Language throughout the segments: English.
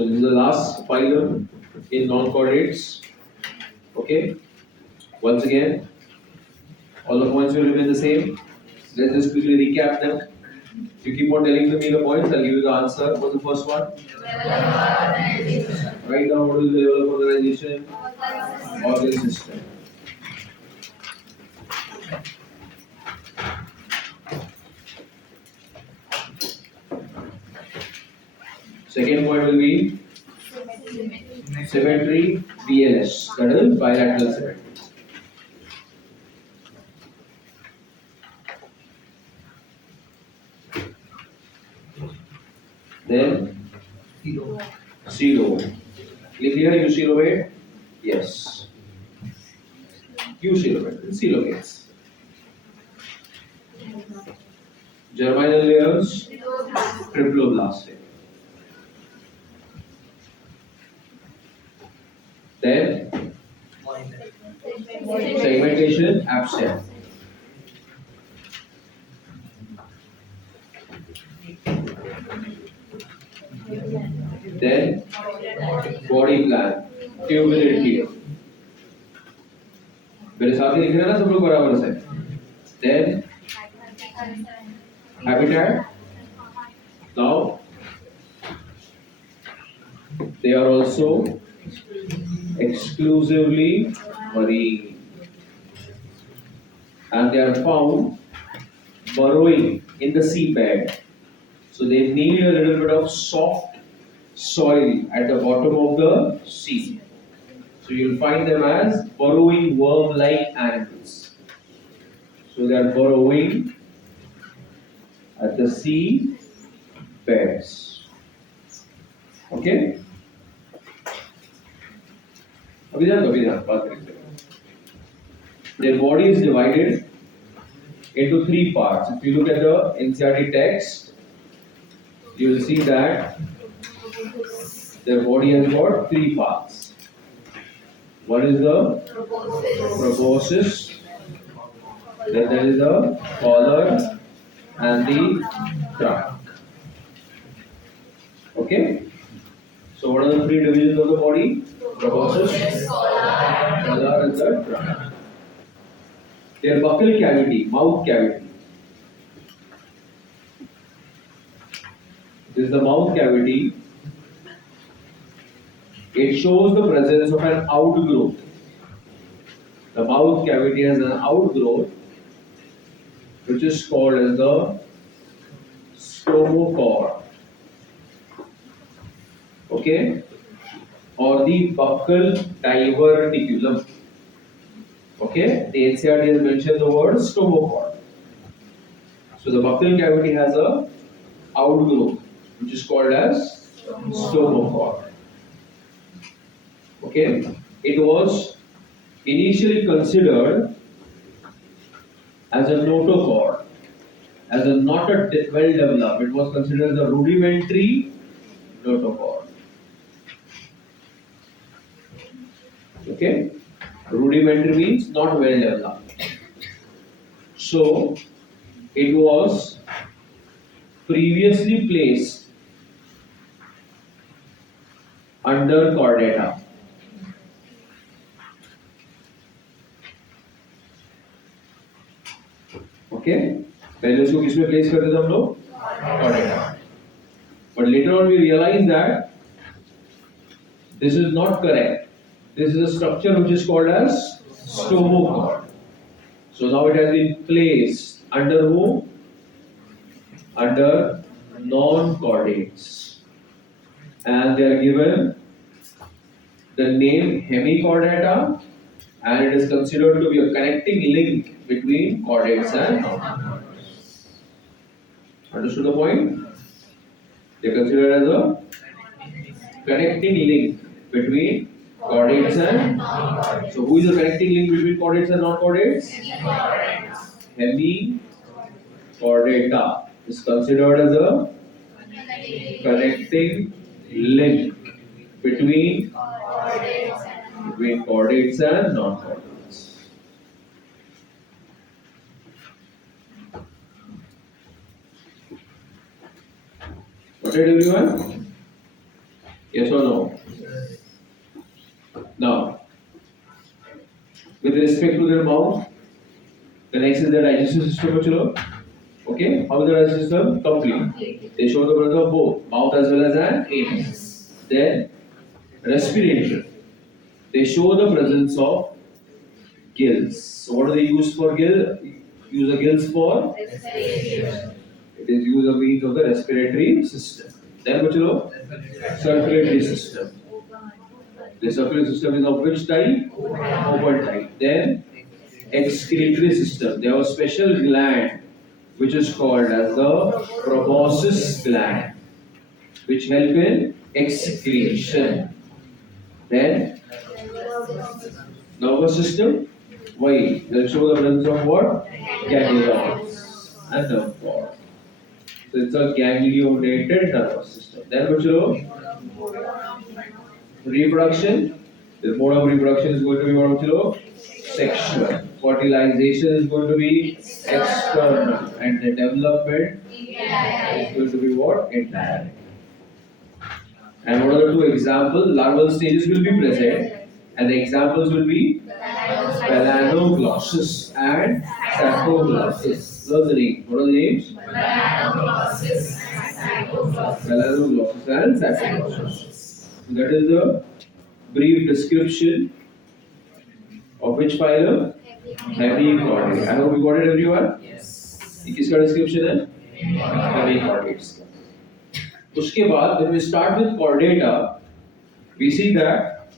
So this is the last phylum in non-chordates. Okay. Once again, all the points will remain the same. Let's just quickly recap them. If you keep on telling me the points, I'll give you the answer. What's the first one? Write down what is the level of organization? Organ system. Second point will be symmetry, BLS, that is bilateral symmetry. Then zero. Click here, U zero. Yes. U coelogates. Germinal layers, triploblastic. Then segmentation, absent. Then body plan, tubularity. मेरे साथ ही लिख रहे हैं ना सब लोग बराबर से. Then habitat. Now they are also exclusively marine, and they are found burrowing in the seabed. So they need a little bit of soft soil at the bottom of the sea. So you'll find them as burrowing worm-like animals. So they are burrowing at the sea beds. Okay? Their body is divided into three parts. If you look at the NCERT text, you will see that their body has got three parts. One is the proboscis, then there is the collar and the trunk. Okay? So what are the three divisions of the body? Proboscis, collar and the trunk. Their buccal cavity, mouth cavity. This is the mouth cavity. It shows the presence of an outgrowth. The mouth cavity has an outgrowth which is called as the stomochord. Okay? Or the buccal diverticulum. Okay? The NCERT has mentioned the word stomochord. So the buccal cavity has a outgrowth which is called as stomochord. Okay? It was initially considered as a notochord, as a not a well developed. It was considered as a rudimentary notochord. Okay? Rudimentary means not well developed. So it was previously placed under chordata. Okay? पहले उसको किसमें place करते थे हम लोग? Chordata. But later on we realized that this is not correct. This is a structure which is called as stomochord. So now it has been placed under whom? Under non-chordates. And they are given the name hemichordata, and it is considered to be a connecting link between chordates and non-chordates. Understood the point? They are considered as a connecting link between chordates and non-chordates. So who is the connecting link between chordates and non-chordates? Hemichordata is considered as a connecting link between chordates and non-chordates. Got it, everyone? Yes or no? Now, with respect to their mouth, the next is the digestive system. Chalo. Okay, how is the digestive system? Complete. They show the presence of both mouth as well as an anus. Then respiration. They show the presence of gills. So what do they use for gill? Use the gills for? It is used a means of the respiratory system. Then what you know? Circulatory system. The circulatory system is of which type? Open type. Then excretory system. They have a special gland which is called as the proboscis gland, which help in excretion. Then nervous system. Why? They'll show the presence of what? Ganglions and nerve cord. So it's a ganglionated nervous system. Then what you know? Reproduction. The mode of reproduction is going to be what you know? Sexual. Fertilization is going to be external, and the development is going to be what? Indirect. And what are the two examples? Larval stages will be present, and the examples will be melanoglossus and saprophysis. Those are the names. What are the names? Melanoglossus and saprophysis. So that is the brief description of which phylum? Hemichordates. I hope you got it, everyone. ये किसका description है? Hemichordates का. उसके बाद when we start with chordata, we see that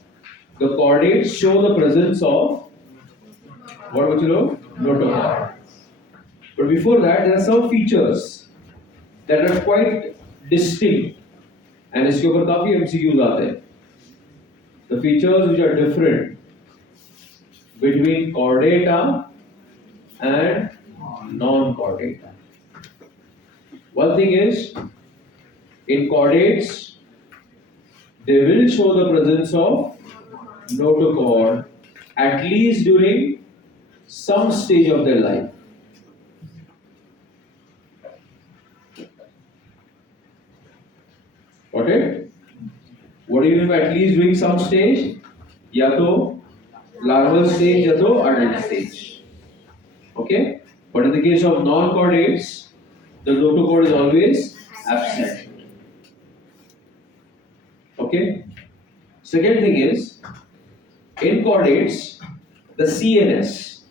the chordates show the presence of what would you know? Notochord. But before that, there are some features that are quite distinct, and इसके ऊपर काफी MCQs आते हैं. The features which are different between chordata and non-chordata. One thing is, in chordates, they will show the presence of notochord at least during some stage of their life. Got it? What do you mean by at least during some stage? या तो larval stage या तो adult stage. Okay? But in the case of non-chordates, the notochord is always absent. Okay? Second thing is, in chordates, the CNS,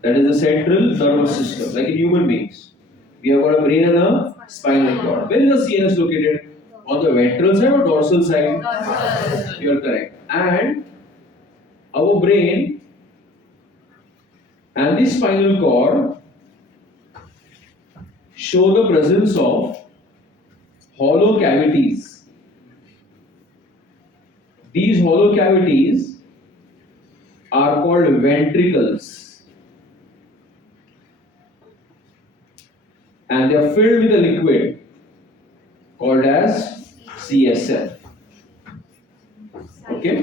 that is the central nervous system, like in human beings, we have got a brain and a spinal cord. Where is the CNS located? On the ventral side or dorsal side? Dorsal. You are correct. And our brain and the spinal cord show the presence of hollow cavities. These hollow cavities are called ventricles, and they are filled with a liquid called as CSF. Okay,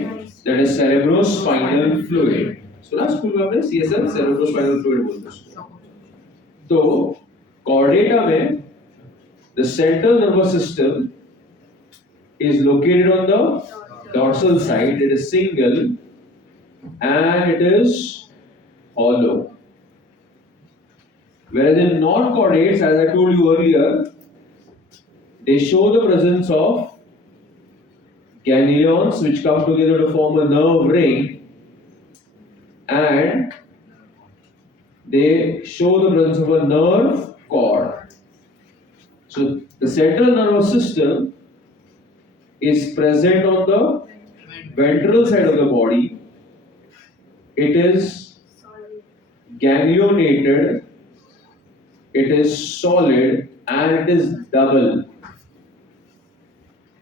that is cerebrospinal fluid. So last school में हमने CSF cerebrospinal fluid बोलते हैं. तो chordata में the central nervous system is located on the dorsal side. It is single and it is hollow. Whereas in non-chordates, as I told you earlier, they show the presence of ganglions which come together to form a nerve ring, and they show the presence of a nerve cord. So the central nervous system is present on the ventral side of the body. It is ganglionated, it is solid, and it is double.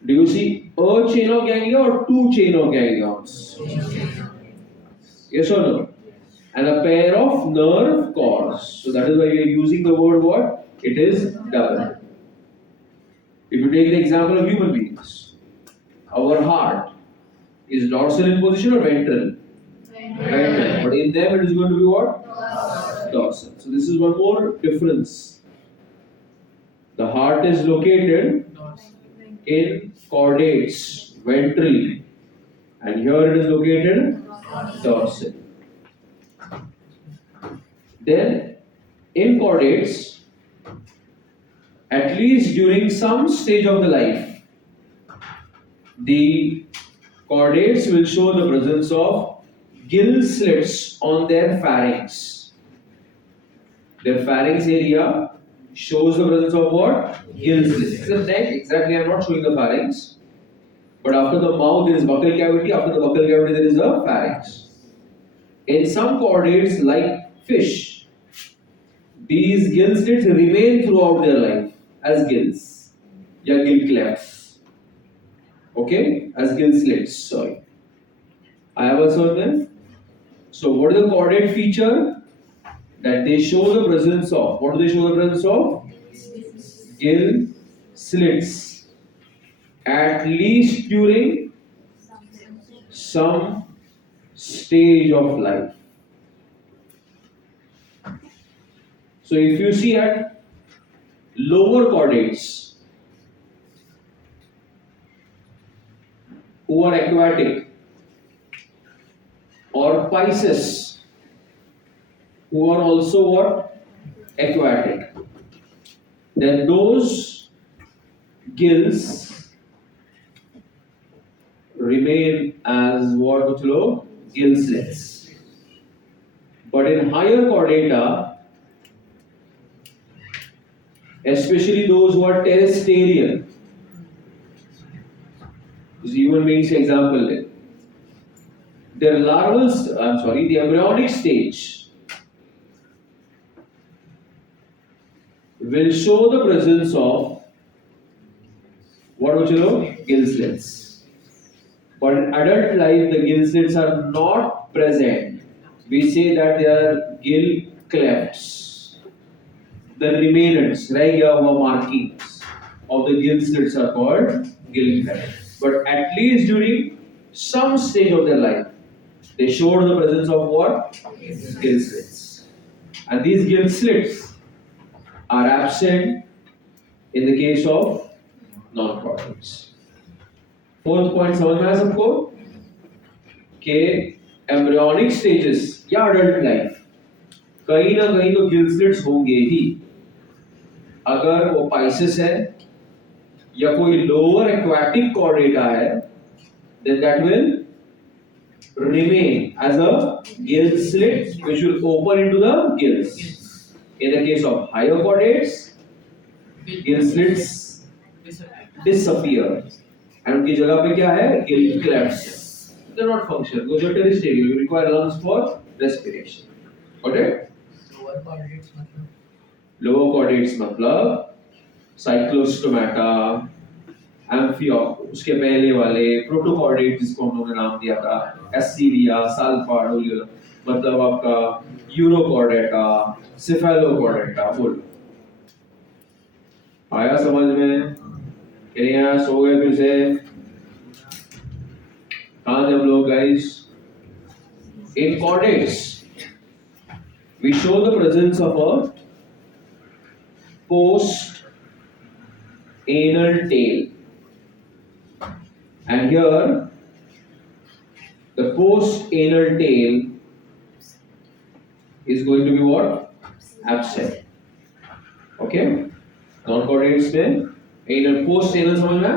Do you see a chain of ganglia or two chain of ganglions? Yes or no? And a pair of nerve cords. So that is why we are using the word what? It is double. If you take the example of human beings, our heart is dorsal in position or ventral? Ventral. But in them it is going to be what? Dorsal. So this is one more difference. The heart is located in chordates, ventrally, and here it is located dorsal. Then in chordates, at least during some stage of the life, the chordates will show the presence of gill slits on their pharynx. Their pharynx area shows the presence of what? Gill slits. The neck, exactly, I am not showing the pharynx. But after the mouth there is buccal cavity, after the buccal cavity there is a pharynx. In some chordates like fish, these gill slits remain throughout their life as gills, या gill clefts. Okay, as gill slits. Sorry, I have also them. So, what is the chordate feature? That they show the presence of. What do they show the presence of? Gill slits, at least during some stage of life. So, if you see at lower chordates who are aquatic, or Pisces who are also what? Aquatic, then those gills remain as what? Gill slits. But in higher chordata, especially those who are terrestrial, human beings example, their the embryonic stage will show the presence of what? Gill slits. But in adult life, the gill slits are not present. We say that they are gill clefts. The remainants, markings of the gill slits are called gill clefts. But at least during some stage of their life, they showed the presence of what? Gill slits. And these gill slits are absent in the case of non-chordates. Fourth point समझ में आया सबको कि embryonic stages या adult life कहीं ना कहीं तो गिल स्लिट्स होंगे ही. अगर वो पाइसेस है या कोई लोअर एक्वाटिक chordata है, then that will remain as a gill slit which will open into the gills. In the case of higher chordates, gill slits disappear. And उनकी जगह पे क्या है? Gill clefts. They are not functional. Those are terrestrial. You require lungs for respiration. Got it? Lower chordates मतलब cyclostomata, amphioc, उसके पहले वाले protochordate जिसको हम लोगों ने नाम दिया था, एस्सीरिया, साल्पाडोलियल, मतलब आपका यूरोकॉर्डेटा, सिफेलोकॉर्डेटा, बोलो आया समझ में? यहाँ सो गए फिर से? कहाँ थे हम लोग guys? In chordates, we show the presence of a post-anal tail. And here, the post-anal tail is going to be what? Absent. Okay? Non-chordates में anal post-anal समझ में?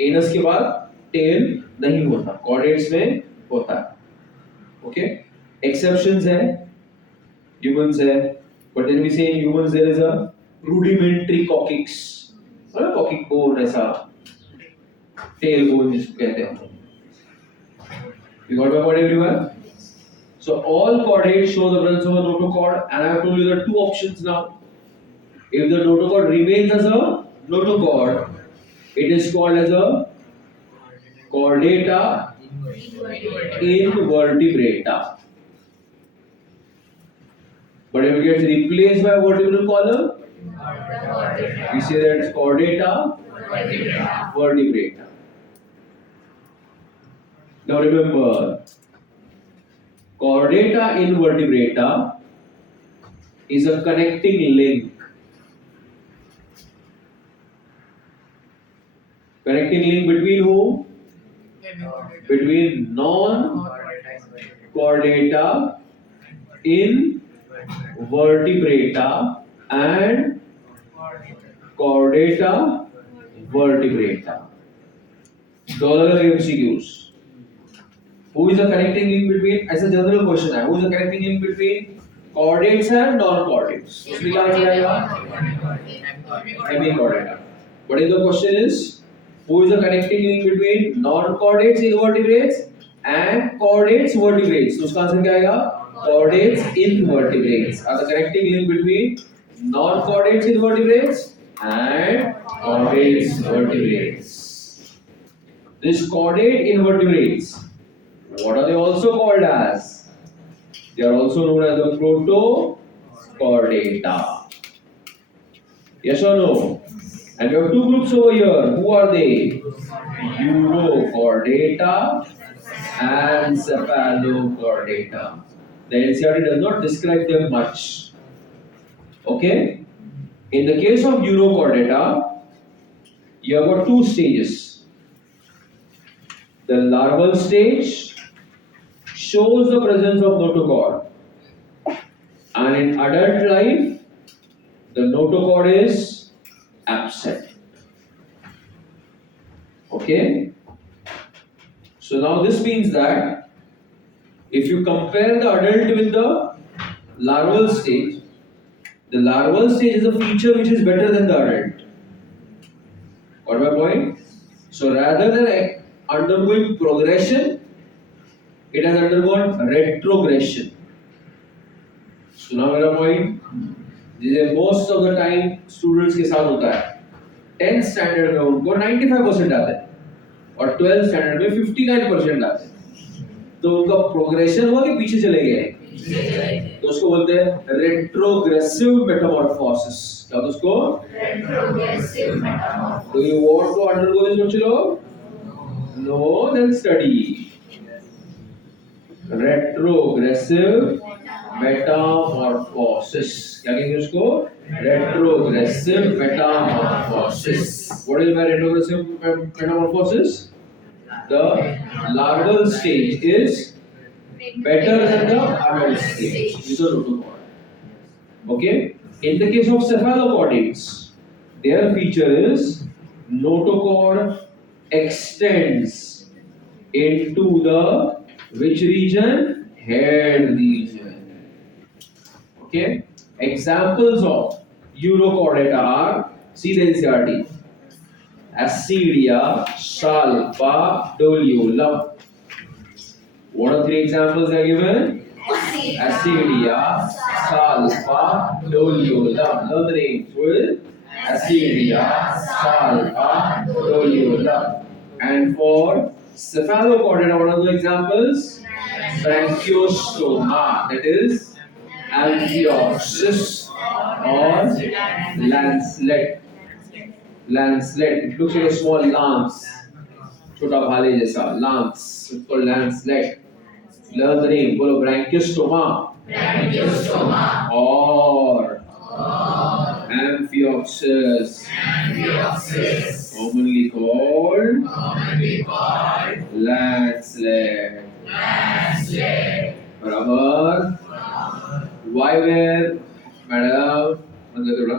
Anus के बाद tail नहीं होता. Chordates में होता है. Okay? Exceptions है. Humans है. But then we say in humans there is a rudimentary coccyx. और coccyx bone ऐसा tail bone जिसको कहते हैं. You got my point everyone? So all chordates show the presence of a notochord, and I have told you there are two options now. If the notochord remains as a notochord, it is called as a chordata invertebrata. But if it gets replaced by a vertebral column, we say that it's chordata vertebrata. Now remember, chordata invertebrata is a connecting link. Connecting link between whom? between non-chordata in vertebrata and chordata vertebrata. Dollar MCQs. Who is the connecting link between? As a general question, who is the connecting link between chordates and non-chordates? उसमें क्या हो जाएगा? Hemichordata. But if the question is, who is the connecting link between non-chordates invertebrates and chordates vertebrates? तो उसका answer क्या आएगा? Chordates invertebrates are the connecting link between non-chordates invertebrates and chordates vertebrates. This chordate invertebrates, what are they also called as? They are also known as the protochordata. Yes or no? And we have two groups over here. Who are they? Urochordata and cephalochordata. The NCERT does not describe them much. Okay? In the case of Urochordata, you have got two stages. The larval stage shows the presence of notochord, and in adult life, the notochord is absent. Okay? So now this means that if you compare the adult with the larval stage is a feature which is better than the adult. Got my point? So rather than undergoing progression, it has undergone retrogression. So now मेरा point, जिसे most of the time students के साथ होता है, 10th standard में उनको 95% आते हैं और 12th standard में 59% आते हैं. तो उनका progression हुआ कि पीछे चले गए? तो उसको बोलते हैं retrogressive metamorphosis. क्या तो उसको? Retrogressive metamorphosis. Do you want to undergo this, बच्चों? No, then study. Retrogressive metamorphosis. क्या कहेंगे उसको? Retrogressive metamorphosis. What is my retrogressive metamorphosis? The larval stage is better than the adult stage. These are notochord. Okay? In the case of cephalochordates, their feature is notochord extends into the which region? Head region. Okay? Examples of Urochordata are, see the NCERT, Ascidia, Salpa, Doliolum. What are three examples they are given? Ascidia, Salpa, Doliolum. Learn the names. With Ascidia, Salpa, Doliolum. And for cephalochordata, what are the examples? Branchiostoma, that is Amphioxus or lancelet. Lancelet, it looks like a small lance. छोटा भाले जैसा lance, it's called lancelet. Learn the name. बोलो Branchiostoma. Branchiostoma. Or Amphioxus. Amphioxus. Commonly called lancelet. Lancelet. बराबर. Why were madam अंदर थोड़ा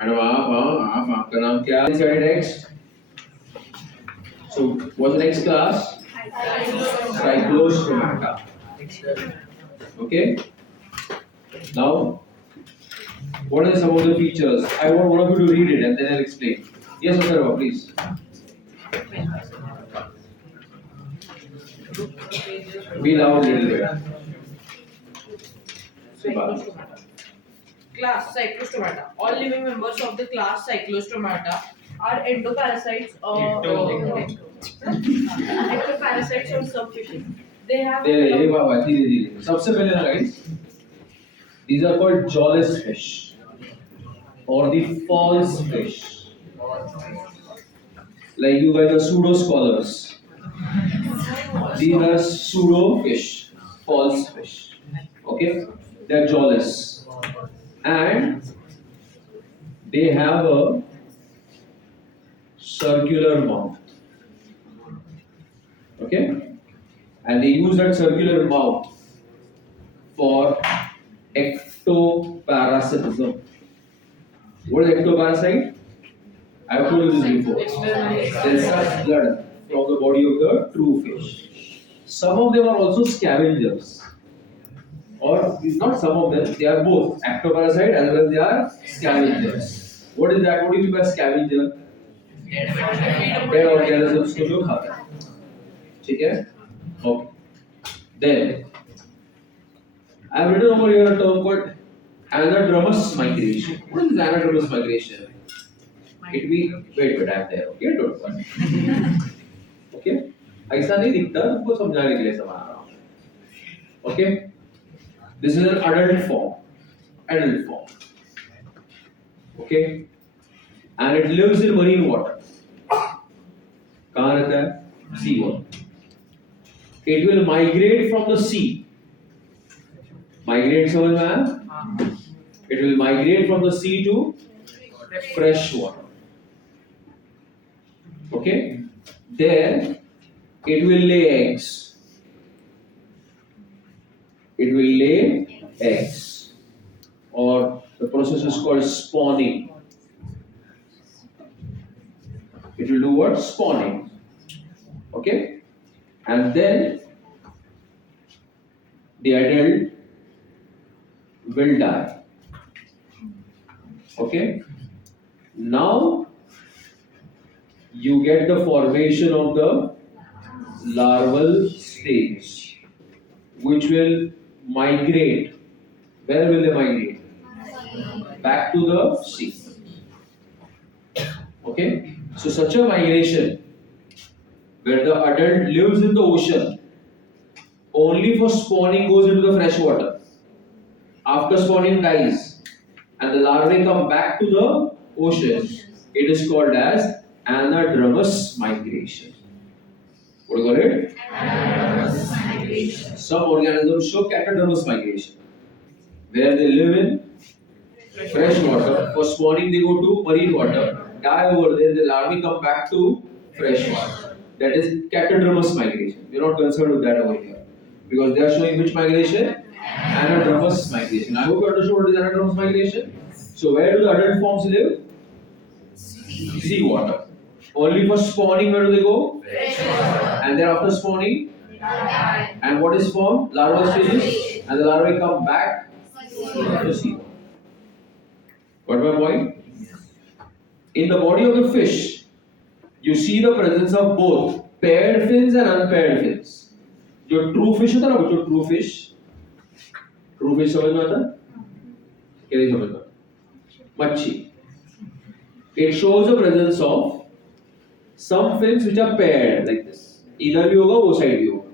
madam आप आपका नाम क्या है? Study next. So what's the next class? Cyclostomata. Okay. Now, what are some of the features? I want one of you to read it and then I'll explain. Yes, Atharva, please. Be loud a little bit. Class Cyclostomata. All living members of the class Cyclostomata are endoparasites ectoparasites or subfishes. They have धीरे बाबा धीरे सबसे पहले ना guys, these are called jawless fish or the false fish. Like you guys are pseudo scholars. These are pseudo fish, false fish. Okay, they are jawless and they have a circular mouth. Okay, and they use that circular mouth for ectoparasitism. What is ectoparasite? I have told you this before. They suck blood from the body of the true fish. Some of them are also scavengers, or not some of them, they are both ectoparasite as well as they are scavengers. What is that? What do you mean by scavenger? Dead organisms को जो खाता है, ठीक है? Okay. Then I have written over here a term called anadromous migration. What is anadromous migration? It means wait, I am there. Okay, don't worry. Okay, ऐसा नहीं दिखता, तुमको समझाने के लिए समझा रहा हूँ. Okay, this is an adult form. Adult form. Okay, and it lives in marine water. कहाँ रहता है? Sea water. It will migrate from the sea. Migrate समझ में आया? It will migrate from the sea to fresh water. Okay? There it will lay eggs. It will lay eggs. Or the process is called spawning. It will do what? Spawning. Okay? And then the adult will die. Okay? Now you get the formation of the larval stage, which will migrate. Where will they migrate? Back to the sea. Okay? So such a migration where the adult lives in the ocean only for spawning goes into the fresh water. After spawning dies and the larvae come back to the ocean, it is called as anadromous migration. What do you call it? Anadromous migration. Some organisms show catadromous migration, where they live in fresh water. For spawning, they go to marine water, die over there, the larvae come back to fresh water. That is catadromous migration. We are not concerned with that over here because they are showing which migration? Anadromous migration. I hope you understood what is anadromous migration. So, where do the adult forms live? Sea water. Only for spawning, where do they go? Fresh water. And then after spawning, Die. and what is formed? Larval stages, and the larvae come back to sea. Got my point? In the body of the fish, you see the presence of both paired fins and unpaired fins. जो true fish होता है ना, जो true fish समझ में आता है? क्या नहीं समझ में? मच्छी. It shows the presence of some fins which are paired like this. इधर भी होगा, वो साइड भी होगा.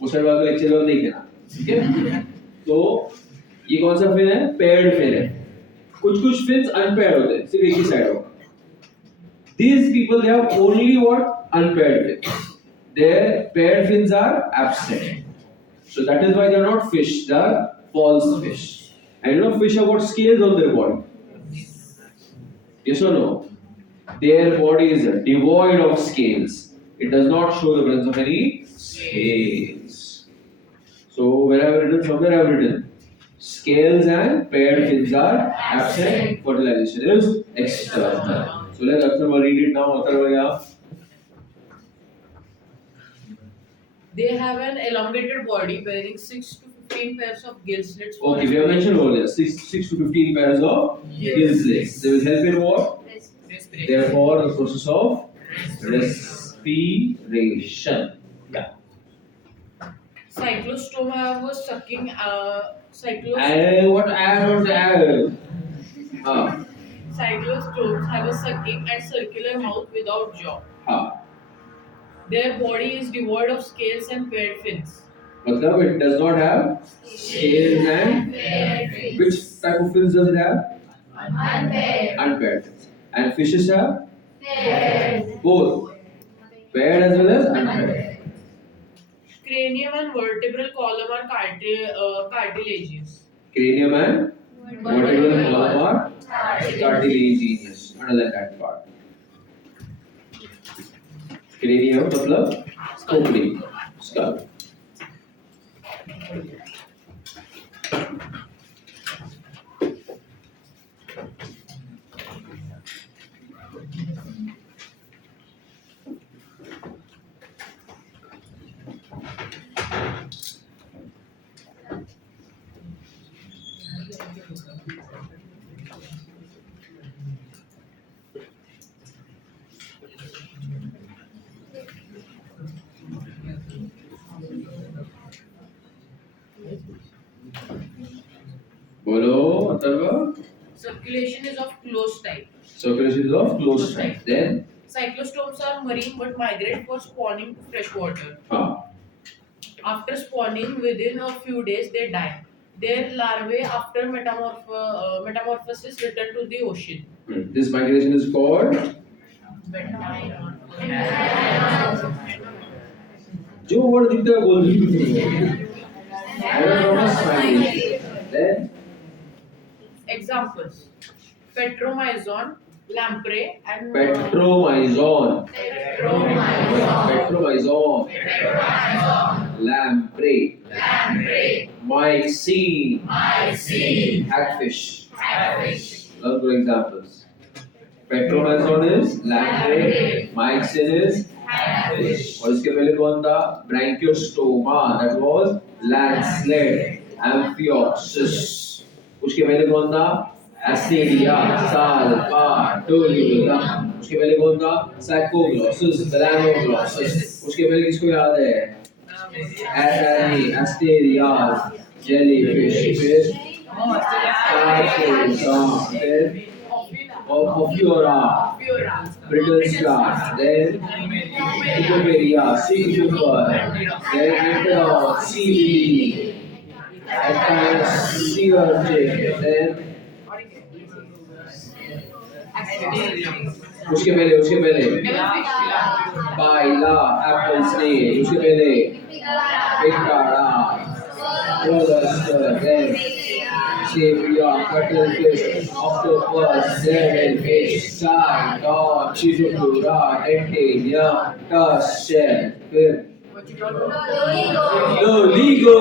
वो साइड वाला लेक्चर में देखेना, ठीक है? तो ये कौन सा फिन है? Paired fin है. कुछ fins unpaired होते हैं, सिर्फ एक ही साइड होगा. These people, they have only what? Unpaired fins. Their paired fins are absent. So that is why they are not fish, they are false fish. And you know fish have got scales on their body. Yes or no? Their body is devoid of scales. It does not show the presence of any scales. So where I have written, somewhere I have written, scales and paired fins are absent. Fertilization is external. So let's read it now. They have an elongated body bearing 6 to 15 pairs of gill slits. for Okay, we have mentioned over there 6 to 15 pairs of gill slits. They will help in what? respiration. Therefore, the process of respiration. Yeah. Cyclostoma have a sucking Cyclostomes have a sucking and circular mouth without jaw. Their body is devoid of scales and paired fins. मतलब it does not have scales and which type of fins does it have? Unpaired. Unpaired. And fishes have Paired. both paired as well as unpaired. Cranium and vertebral column are cartilaginous. Cranium and vertebral column are cartilaginous. Underline that part. Cranium मतलब खोपड़ी, skull. बोलो मतलब Circulation is of closed type. circulation is of closed type. Then Cyclostomes are marine but migrate for spawning to fresh water. हाँ After spawning, within a few days, they die. Their larvae, after metamorphosis, return to the ocean. this migration is called जो word दिखता है बोल दीजिए Aerodromous migration. Then Examples: Petromyzon, lamprey, and Petromyzon. Petromyzon. Petromyzon. Lamprey. Mycene. Hagfish. Those were examples. Petromyzon is lamprey. Mycene is hagfish. और इसके पहले कौन था? Branchiostoma. That was landslide. Amphioxus. उसके पहले कौन था? Asteria, Salpa, Tolulam. उसके पहले कौन था? Saccoglossus, Thalammoglossus. उसके पहले किसको याद है? Asteria, jellyfish, फिर Sarcosa, फिर Ophiura, brittle star, then Hippopharia, sea cucumber, then Antelope, sea lily, sea urchin, then उसके पहले पाइला एप्पल स्नेक उसके पहले पिकाड़ा mollusk then sepia cuttlefish octopus devilfish shark dog chitopura dentalia tusk shell फिर Loligo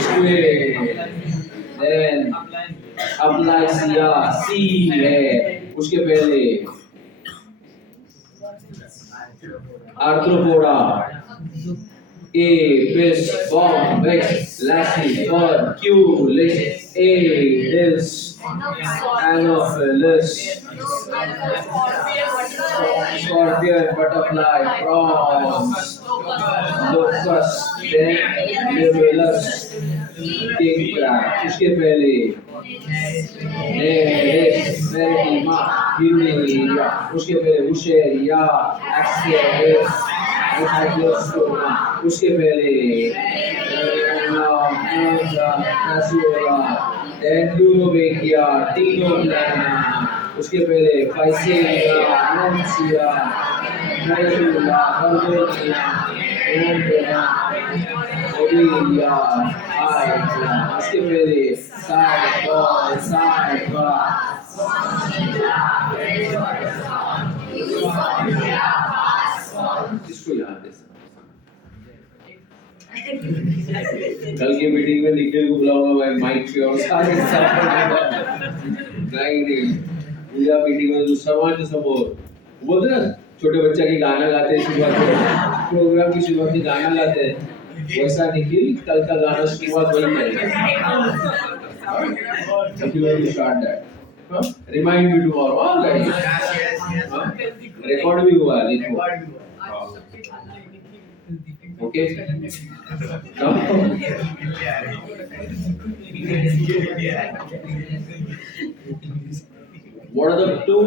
squid then Aplysia sea है उसके पहले Arthropoda, Apis, Bombyx, Lassiforculis, Aedes, Anopheles, Scorpion, Butterfly, Prawns, Locust, then Libellus, King Crab, उसके पहले Nereis, Vertima, Hirunia, उसके पहले Wucheria, Ascaris, Cyclostoma, उसके पहले Cassiola, then Eurovechia, Tinoplana, उसके पहले Physalia, Lancia, Dracula, Barbonia, Rondena, Obelia, Hydra, उसके पहले Cypher, किसको याद है? कल की मीटिंग में निखिल को बुलाऊंगा मैं माइक पे और सारे पूजा मीटिंग में जो समाज समोर बोलते ना छोटे बच्चा की गाना गाते हैं शुरुआत में प्रोग्राम की शुरुआत में गाना गाते हैं वैसा निखिल कल का गाना शुरुआत वही करेगा if you want to start that remind me tomorrow all right record भी हुआ है देखो okay now what are the two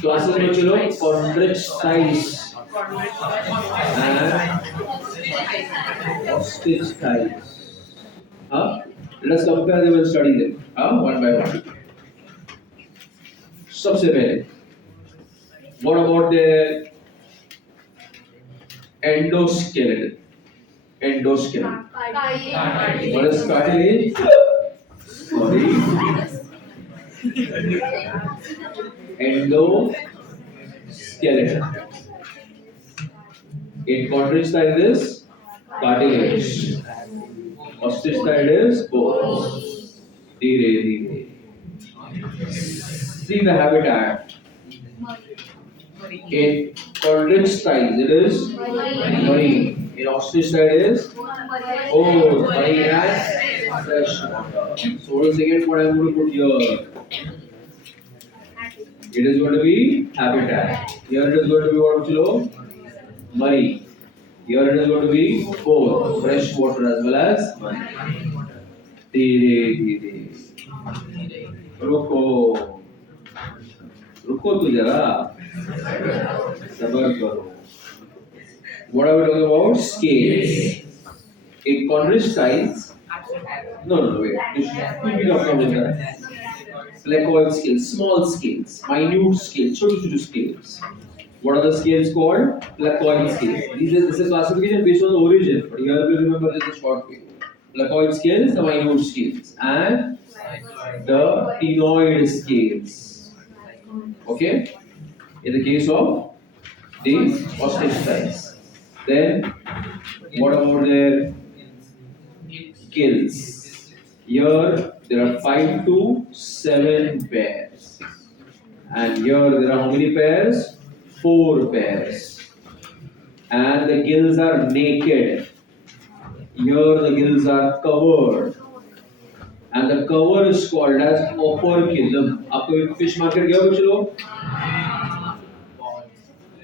classes में चलो chondrichthyes and ostrich-thighs let us compare them and study them one by one सबसे पहले what about their endoskeleton what is cartilage sorry skeleton. In chondrich side it is cartilage. Ostrich side is bone. Dhire. See the habitat. In chondrich style it is marine. In ostrich style it is marine and fresh water. So what is again what I'm going to put here? It is going to be habitat. Here it is going to be what below? Marine. Here it is going to be fresh water as well as marine. धीरे रुको रुको तो जरा सबर करो. What are we talking about? Scales. In chondrich size. No, wait. We don't talk about that. Placoid scales, small scales, minute scales, छोटे scales. What are the scales called? Placoid scales. This is a classification based on the origin, but here we remember just a short way. Placoid scales, the minute scales, and the ctenoid scales. Okay? In the case of the ostrich size. Then, what about their gills? Here, there are 5 to 7 pairs. And here, there are how many pairs? 4 pairs. And the gills are naked. Here, the gills are covered. And the cover is called as operculum. आपको fish market गया कुछ लोग?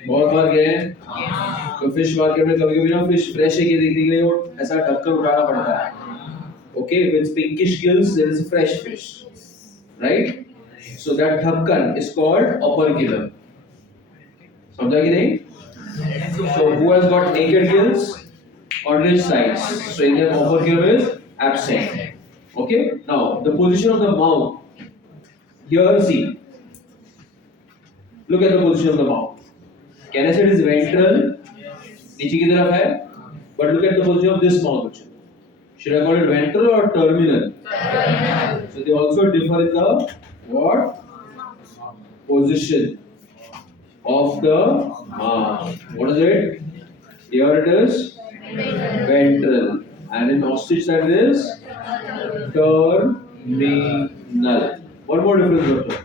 बहुत बार गए हैं। तो fish market में कभी-कभी ना fish fresh है कि देखने के लिए वो ऐसा ढक्कन उठाना पड़ता है। Okay, if it's pinkish gills, there is a fresh fish, right? So that ढक्कन is called operculum. समझा कि नहीं? So who has got naked gills? Chondrich size. So in their operculum is absent. Okay, now the position of the mouth. Here, see. Look at the position of the mouth. Can I say it is ventral? नीचे की तरफ है. But look at the position of this mouth. Should I call it ventral or terminal? Terminal. So they also differ in the what? Position of the mouth. What is it? Here it is ventral, and in ostrich side it is terminal. One more difference also.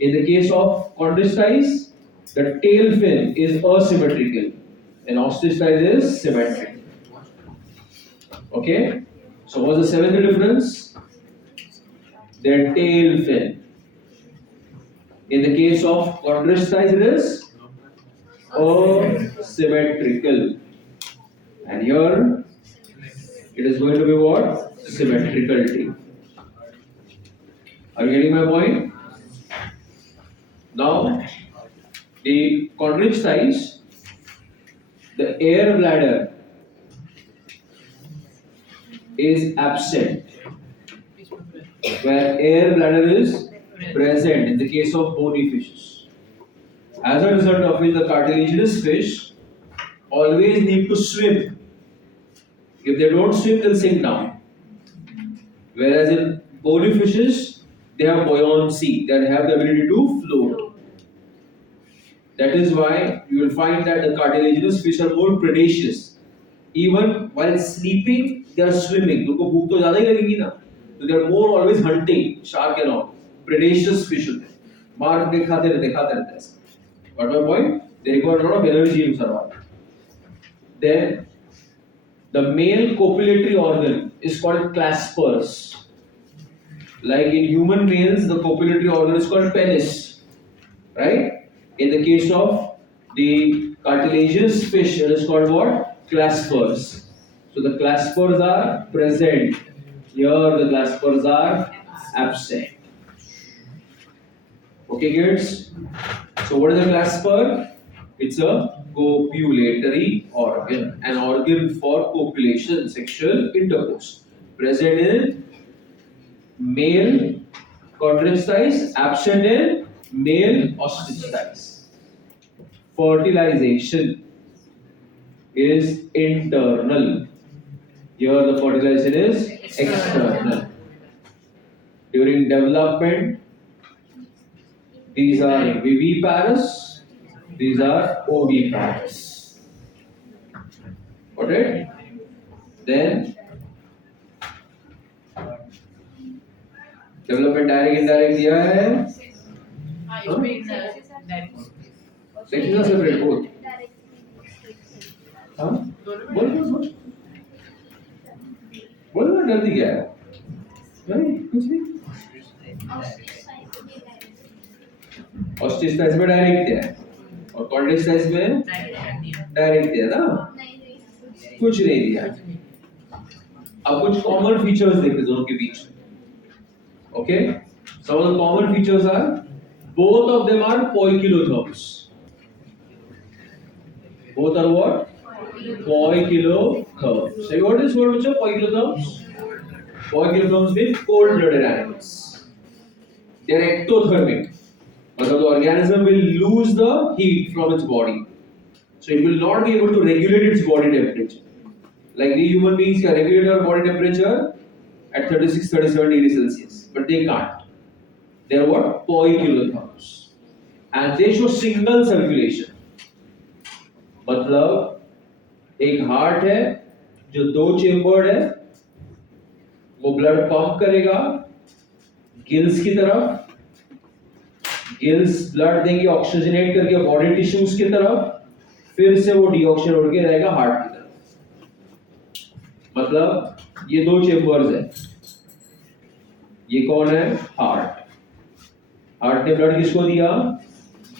In the case of chondrich size, the tail fin is asymmetrical. In ostrich size is symmetrical. Okay. So what's the seventh difference? Their tail fin. In the case of chondrich size, it is asymmetrical. And here it is going to be what? Symmetricality. Are you getting my point? Now, the chondrich size, the air bladder is absent, where air bladder is present in the case of bony fishes. As a result of which the cartilaginous fish always need to swim. If they don't swim, they'll sink down. Whereas in bony fishes, they have buoyancy, they have the ability to float. That is why you will find that the cartilaginous fish are more predaceous. Even while sleeping, they are swimming. उनको भूख तो ज़्यादा ही लगेगी ना. So they are more always hunting, shark and all. Predaceous fish होते हैं. मार के खाते रहते हैं. Got my point? They require a lot of energy to survive. Then the male copulatory organ is called claspers. Like in human males, the copulatory organ is called penis, right? In the case of the cartilaginous fish, it is called what? Claspers. So the claspers are present. Here the claspers are absent. Okay, kids? So what is a clasper? It's a copulatory organ, an organ for copulation, sexual intercourse. Present in male chondrich size, absent in male ostrich size. Fertilization is internal. Here the fertilization is external. During development, these are viviparous These are oviparts. Got it? Then development direct indirect दिया है. हाँ इसमें indirect. Sections are separate both. हाँ? बोल ना जल्दी क्या है? नहीं कुछ नहीं. ऑस्टिसाइज में डायरेक्ट है और कॉन्डेंसाइज में डायरेक्ट है ना. कुछ नहीं दिया. अब कुछ कॉमन फीचर्स देखते हैं दोनों के बीच में. Okay, some of the common features are both of them are poikilotherms. Both are what? Poikilotherms. Say what is word which are poikilotherms? Poikilotherms mean cold-blooded animals. They are ectothermic. Because the organism will lose the heat from its body, so it will not be able to regulate its body temperature. Like we human beings can regulate our body temperature at 36-37 degrees Celsius, but they can't. They are what? Poikilotherms. And they show single circulation. मतलब एक heart है जो दो chambered है, वो blood pump करेगा gills की तरफ. गिल्स ब्लड देंगे ऑक्सीजनेट करके बॉडी टिश्यूज की तरफ, फिर से वो डीऑक्सीजन उड़ के रहेगा हार्ट की तरफ. मतलब ये दो चेम्बर्स है. ये कौन है? हार्ट. हार्ट ने ब्लड किसको दिया?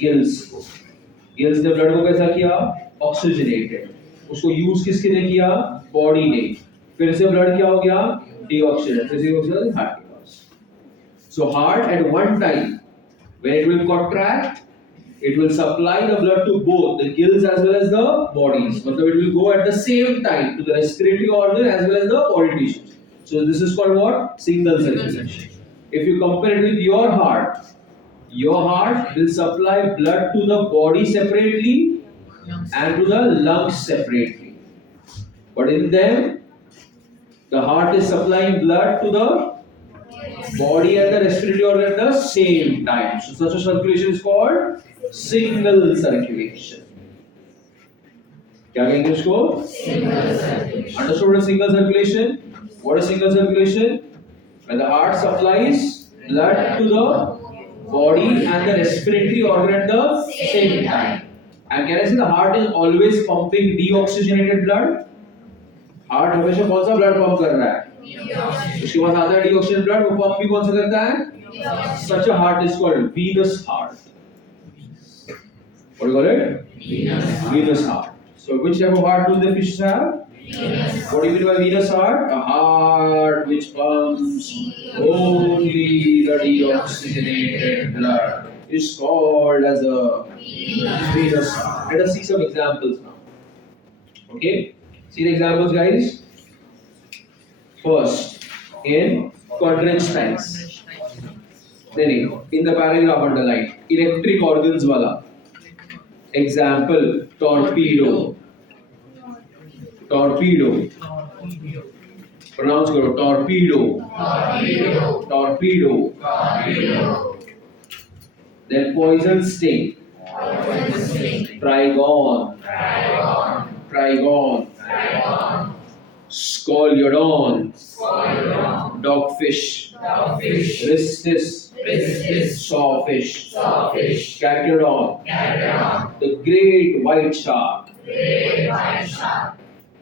गिल्स को. गिल्स ने ब्लड को कैसा किया? ऑक्सीजनेटेड. उसको यूज किसने किया? बॉडी ने. फिर से ब्लड क्या हो गया? डीऑक्सीजन. फिर से ऑक्सीजन हार्ट के पास. So heart at one time when it will contract, it will supply the blood to both the gills as well as the bodies. So it will go at the same time to the respiratory organ as well as the body tissues. So this is called what? Single circulation. If you compare it with your heart will supply blood to the body separately and to the lungs separately. But in them, the heart is supplying blood to the body and the respiratory organ at the same time. So such a circulation is called single circulation. क्या कहेंगे उसको? Single circulation. Understood what is single circulation? What is single circulation? When the heart supplies blood to the body and the respiratory organ at the same time. And can I say the heart is always pumping deoxygenated blood? Heart हमेशा कौन सा blood pump कर रहा है? उसके पास आता है डीऑक्सीजन blood. वो पंप भी कौन सा करता है? Such a heart is called venous heart. What do you call it? Venous heart. So which type of heart do the fishes have? What do you mean by venous heart? A heart which pumps only the deoxygenated blood is called as a venous heart. Let us see some examples now. Okay, see the examples, guys. First, in quadrant times. Then in the paragraph underlined, electric organs wala. Example, torpedo. Torpedo. Pronounce karo, torpedo. Torpedo. Torpedo. Torpedo. Then poison sting. Poison sting. Trigon. Trigon. Trigon. Trigon. Scoliodon. Scoliodon. Dogfish. Dogfish. Rhistis. Rhistis. Sawfish. Sawfish. Carcharodon. Carcharodon. The great white shark. Great white shark.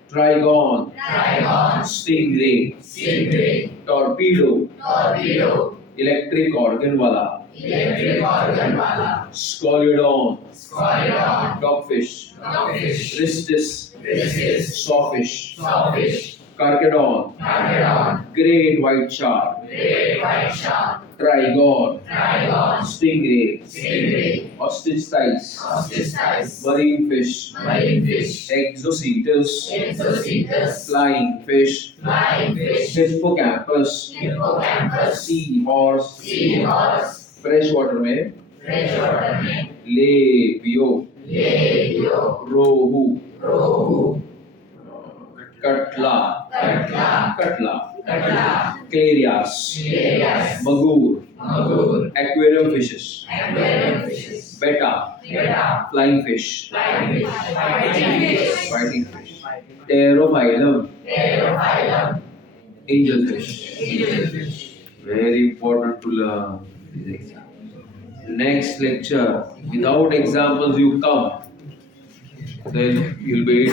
Trigon. Trigon. Stingray. Stingray. Torpedo. Torpedo. Electric organ wala. Electric organ wala. Scoliodon. Scoliodon. Dogfish. Dogfish. Rhistis. Rhistis. Sawfish. Sawfish. Carcharodon. Carcharodon. Great white shark. Great white shark. Trigon. Trigon. Stingray. Stingray. Ostrich size. Ostrich size. Marine fish. Marine fish. Exocetus. Exocetus. Flying fish. Flying fish. Hippocampus. Hippocampus. Seahorse. Seahorse. Freshwater में Freshwater में labio. Labio. Rohu. Rohu. Catla. Katla. Catla. Katla. Clarias. Clarias. Magur. Magur. Aquarium fishes. Aquarium fishes. Betta. Betta. Flying flying fish. Fighting fish. Fighting fish. Pterophyllum. Pterophyllum. Angelfish. Angelfish. Very important to learn these examples. Next lecture, without examples you come, then you'll be